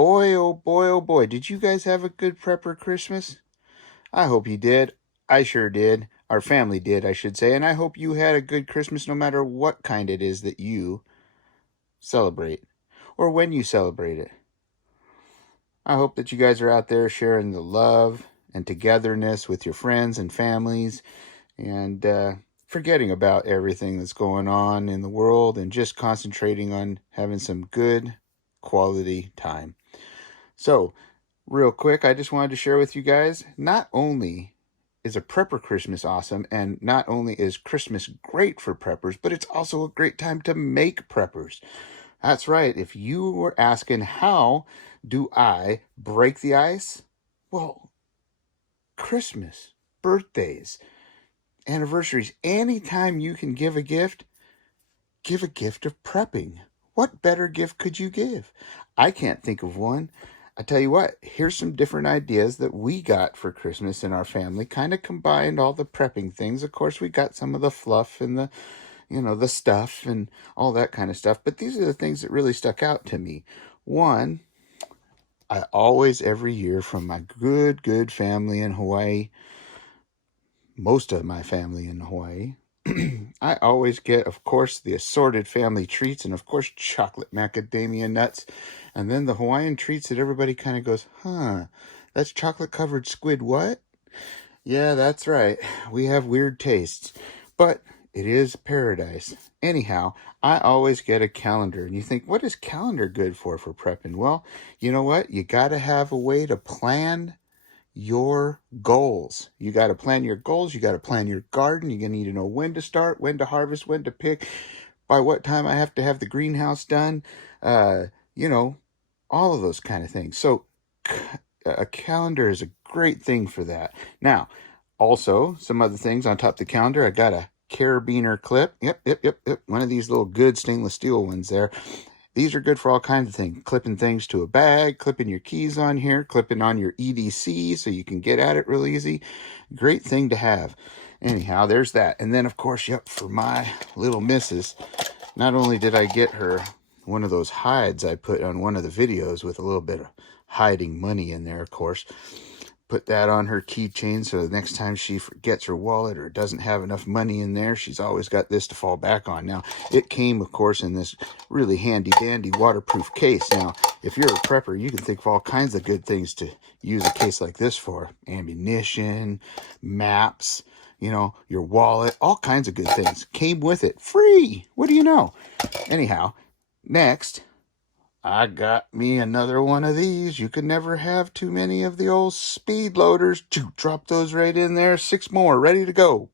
boy, oh boy, oh boy, did you guys have a good prepper Christmas? I hope you did. I sure did. Our family did, I should say. And I hope you had a good Christmas no matter what kind it is that you celebrate or when you celebrate it. I hope that you guys are out there sharing the love and togetherness with your friends and families and forgetting about everything that's going on in the world and just concentrating on having some good quality time. So, real quick, I just wanted to share with you guys, not only is a prepper Christmas awesome, and not only is Christmas great for preppers, but it's also a great time to make preppers. That's right. If you were asking, how do I break the ice? Well, Christmas, birthdays, anniversaries, anytime you can give a gift of prepping. What better gift could you give? I can't think of one. I tell you what, here's some different ideas that we got for Christmas in our family. Kind of combined all the prepping things. Of course, we got some of the fluff and the stuff and all that kind of stuff. But these are the things that really stuck out to me. One, I always, every year, from my good family in Hawaii, most of my family in Hawaii, I always get, of course, the assorted family treats and, of course, chocolate macadamia nuts. And then the Hawaiian treats that everybody kind of goes, that's chocolate-covered squid what? Yeah, that's right. We have weird tastes. But it is paradise. Anyhow, I always get a calendar. And you think, what is calendar good for prepping? Well, you know what? You got to have a way to plan your goals. You got to plan your goals. You got to plan your garden. You're going to need to know when to start, when to harvest, when to pick, by what time I have to have the greenhouse done, all of those kind of things. So a calendar is a great thing for that. Now, also, some other things on top of the calendar, I got a carabiner clip. Yep. One of these little good stainless steel ones there. These are good for all kinds of things. Clipping things to a bag, clipping your keys on here, clipping on your EDC so you can get at it real easy. Great thing to have. Anyhow, there's that. And then, of course, for my little missus, not only did I get her one of those hides I put on one of the videos with a little bit of hiding money in there, of course. Put that on her keychain so the next time she forgets her wallet or doesn't have enough money in there, she's always got this to fall back on. Now, it came, of course, in this really handy-dandy waterproof case. Now, if you're a prepper, you can think of all kinds of good things to use a case like this for. Ammunition, maps, your wallet, all kinds of good things. Came with it. Free! What do you know? Anyhow, next, I got me another one of these. You can never have too many of the old speed loaders. Drop those right in there. 6 more, ready to go.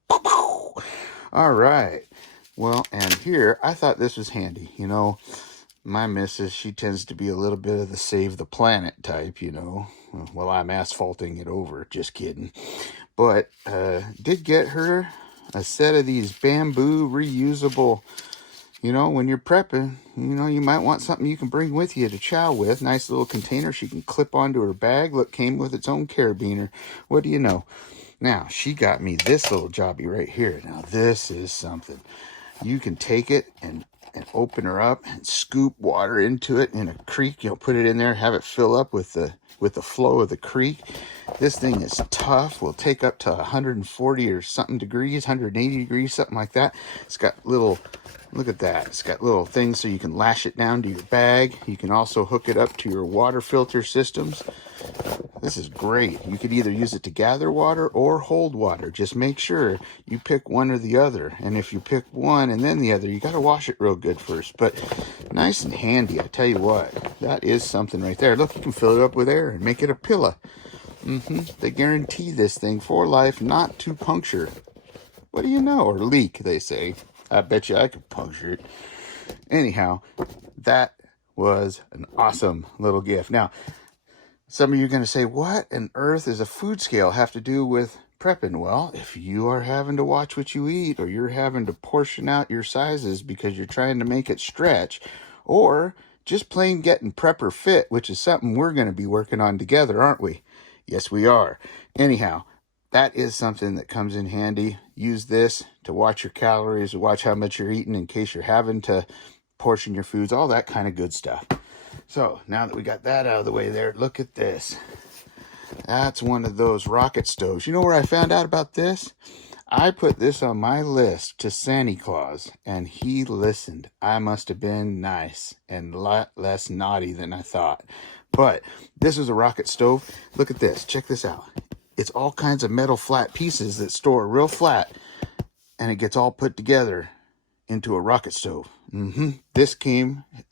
All right. Well, and here, I thought this was handy. My missus, she tends to be a little bit of the save the planet type, Well, I'm asphalting it over. Just kidding. But did get her a set of these bamboo reusable, when you're prepping, you might want something you can bring with you to chow with. Nice little container she can clip onto her bag. Look, came with its own carabiner. What do you know? Now, she got me this little Jobbie right here. Now, this is something. You can take it and open her up and scoop water into it in a creek. Put it in there, have it fill up with the flow of the creek. This thing is tough. Will take up to 140 or something degrees, 180 degrees, something like that. It's got little, look at that. It's got little things so you can lash it down to your bag. You can also hook it up to your water filter systems. This is great. You could either use it to gather water or hold water. Just make sure you pick one or the other. And if you pick one and then the other, you got to wash it real good first. But nice and handy, I tell you what. That is something right there. Look, you can fill it up with air and make it a pillow. They guarantee this thing for life not to puncture. What do you know? Or leak, they say. I bet you I could puncture it. Anyhow, that was an awesome little gift. Now, some of you are going to say, what on earth does a food scale have to do with prepping? Well, if you are having to watch what you eat, or you're having to portion out your sizes because you're trying to make it stretch, or just plain getting prepper fit, which is something we're going to be working on together, aren't we? Yes, we are. Anyhow, that is something that comes in handy. Use this to watch your calories, watch how much you're eating in case you're having to portion your foods, all that kind of good stuff. So now that we got that out of the way there, look at this. That's one of those rocket stoves. You know where I found out about this? I put this on my list to Santa Claus, and he listened. I must have been nice and a lot less naughty than I thought. But this is a rocket stove. Look at this. Check this out. It's all kinds of metal flat pieces that store real flat, and it gets all put together into a rocket stove. This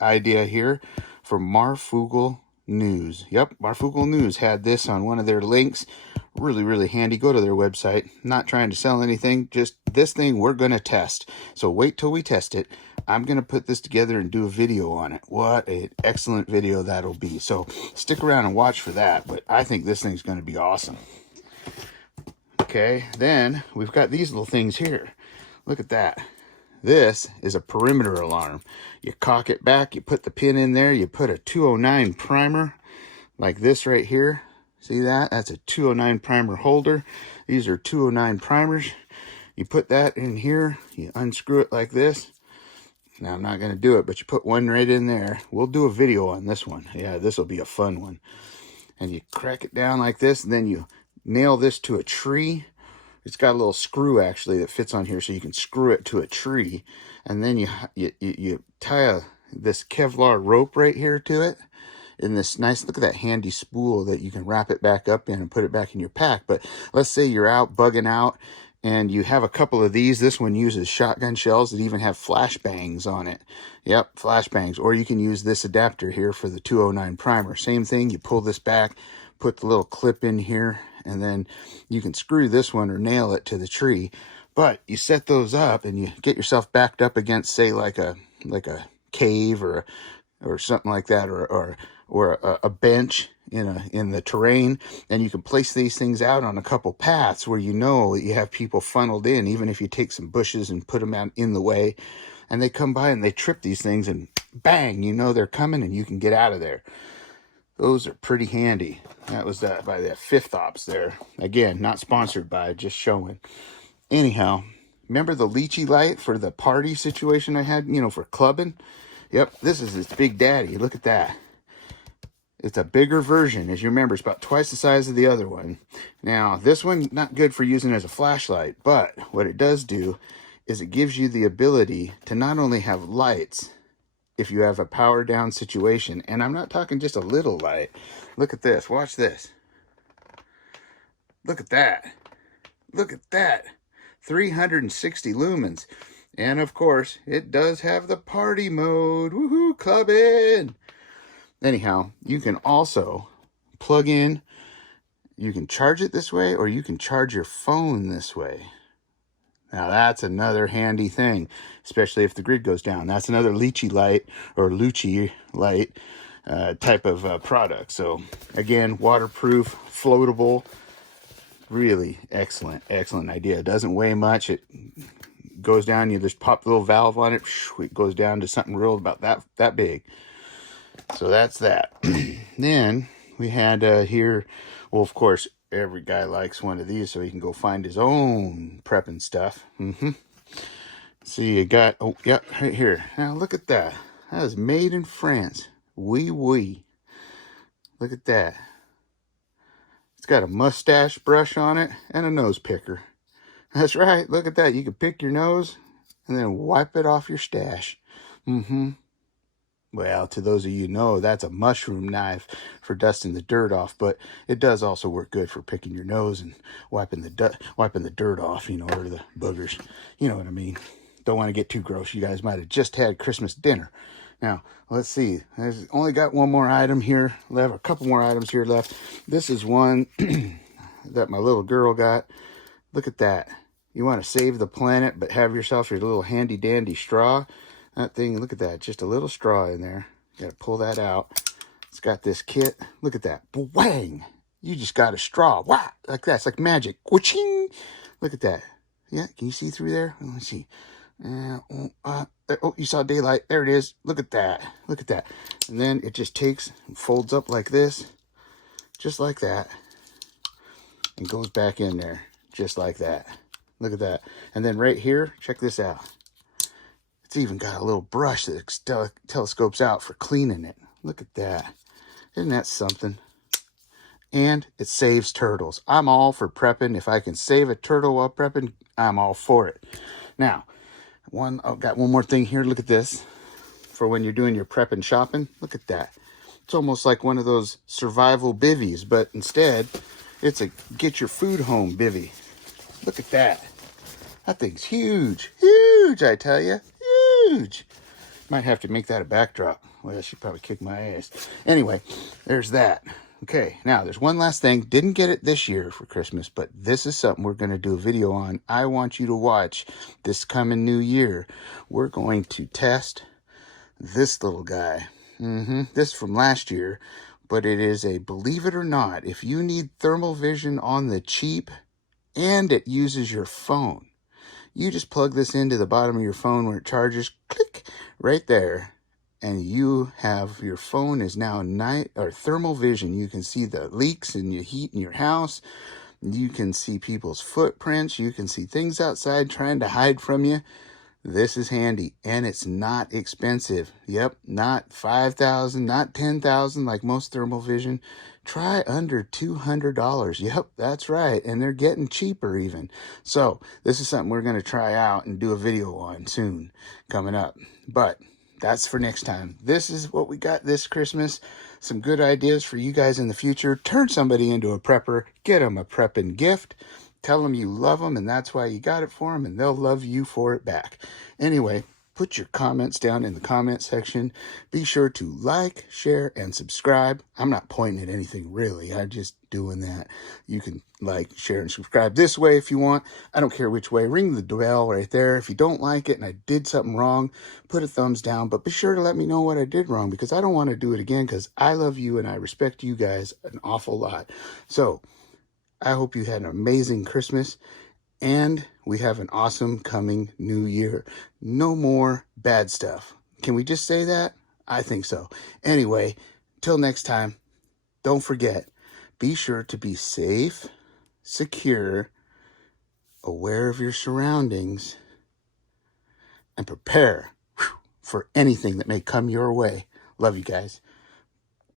idea here from Marfugel News. Yep, Marfugel News had this on one of their links. Really, really handy. Go to their website. Not trying to sell anything. Just this thing we're going to test. So wait till we test it. I'm going to put this together and do a video on it. What an excellent video that'll be. So stick around and watch for that. But I think this thing's going to be awesome. Okay, then we've got these little things here. Look at that. This is a perimeter alarm. You cock it back, you put the pin in there, you put a 209 primer like this right here. See that? That's a 209 primer holder. These are 209 primers. You put that in here, you unscrew it like this. Now I'm not going to do it, but you put one right in there. We'll do a video on this one. Yeah, this will be a fun one. And you crack it down like this, and then you nail this to a tree. It's got a little screw actually that fits on here, so you can screw it to a tree, and then you tie this Kevlar rope right here to it in this nice, look at that handy spool that you can wrap it back up in and put it back in your pack. But let's say you're out bugging out and you have a couple of these. This one uses shotgun shells that even have flashbangs on it. Yep, flashbangs. Or you can use this adapter here for the 209 primer. Same thing, you pull this back, put the little clip in here, and then you can screw this one or nail it to the tree. But you set those up and you get yourself backed up against, say, like a cave or something like that, or a bench in the terrain, and you can place these things out on a couple paths where you know that you have people funneled in, even if you take some bushes and put them out in the way, and they come by and they trip these things, and bang, you know they're coming and you can get out of there. Those are pretty handy. That was by the Fifth Ops there. Again, not sponsored by, just showing. Anyhow, remember the Lychee Light for the party situation I had, for clubbing? Yep, this is its big daddy. Look at that. It's a bigger version. As you remember, it's about twice the size of the other one. Now, this one, not good for using as a flashlight, but what it does do is it gives you the ability to not only have lights if you have a power down situation, and I'm not talking just a little light. Look at this. Watch this. Look at that. Look at that. 360 lumens. And of course, it does have the party mode. Woohoo, clubbing. Anyhow, you can also plug in, you can charge it this way, or you can charge your phone this way. Now that's another handy thing, especially if the grid goes down. That's another Lychee Light or Lychee Light type of product. So again, waterproof, floatable, really excellent idea. It doesn't weigh much. It goes down, you just pop the little valve on it, it goes down to something real about that big. So that's that. Then we had here, well, of course, every guy likes one of these so he can go find his own prepping stuff. See, you got, oh, yeah, right here. Now look at that. That is made in France. Oui. Look at that. It's got a mustache brush on it and a nose picker. That's right. Look at that. You can pick your nose and then wipe it off your stash. Well, to those of you who know, that's a mushroom knife for dusting the dirt off, but it does also work good for picking your nose and wiping the dirt off, or the boogers. You know what I mean? Don't want to get too gross. You guys might have just had Christmas dinner. Now, let's see. I've only got one more item here left, a couple more items here left. This is one that my little girl got. Look at that. You want to save the planet, but have yourself your little handy dandy straw. That thing, look at that, just a little straw in there. You gotta pull that out. It's got this kit. Look at that. Bang! You just got a straw. Wow! Like that. It's like magic. Waching! Look at that. Yeah, can you see through there? Let me see. Oh, you saw daylight. There it is. Look at that. Look at that. And then it just takes and folds up like this. Just like that. And goes back in there. Just like that. Look at that. And then right here, check this out. It's even got a little brush that telescopes out for cleaning it. Look at that. Isn't that something? And it saves turtles. I'm all for prepping. If I can save a turtle while prepping, I'm all for it. Now, I've got one more thing here. Look at this. For when you're doing your prep and shopping, look at that. It's almost like one of those survival bivvies, but instead, it's a get your food home bivvy. Look at that. That thing's huge. Huge, I tell you. Huge. Might have to make that a backdrop. Well, she'd probably kick my ass. Anyway, there's that. Okay, now there's one last thing. Didn't get it this year for Christmas, but this is something we're going to do a video on. I want you to watch this coming new year. We're going to test this little guy. This is from last year, but it is a, believe it or not, if you need thermal vision on the cheap and it uses your phone, you just plug this into the bottom of your phone where it charges, click, right there. And you have, your phone is now night or thermal vision. You can see the leaks and the heat in your house. You can see people's footprints. You can see things outside trying to hide from you. This is handy, and it's not expensive. Yep, not $5,000, not $10,000 like most thermal vision. Try under $200. Yep, that's right, and they're getting cheaper even. So this is something we're going to try out and do a video on soon, coming up. But that's for next time. This is what we got this Christmas. Some good ideas for you guys in the future. Turn somebody into a prepper. Get them a prepping gift. Tell them you love them, and that's why you got it for them, and they'll love you for it back. Anyway, put your comments down in the comment section. Be sure to like, share, and subscribe. I'm not pointing at anything, really. I'm just doing that. You can like, share, and subscribe this way if you want. I don't care which way. Ring the bell right there. If you don't like it and I did something wrong, put a thumbs down. But be sure to let me know what I did wrong, because I don't want to do it again, because I love you and I respect you guys an awful lot. So I hope you had an amazing Christmas, and we have an awesome coming new year. No more bad stuff. Can we just say that? I think so. Anyway, till next time, don't forget, be sure to be safe, secure, aware of your surroundings, and prepare for anything that may come your way. Love you guys.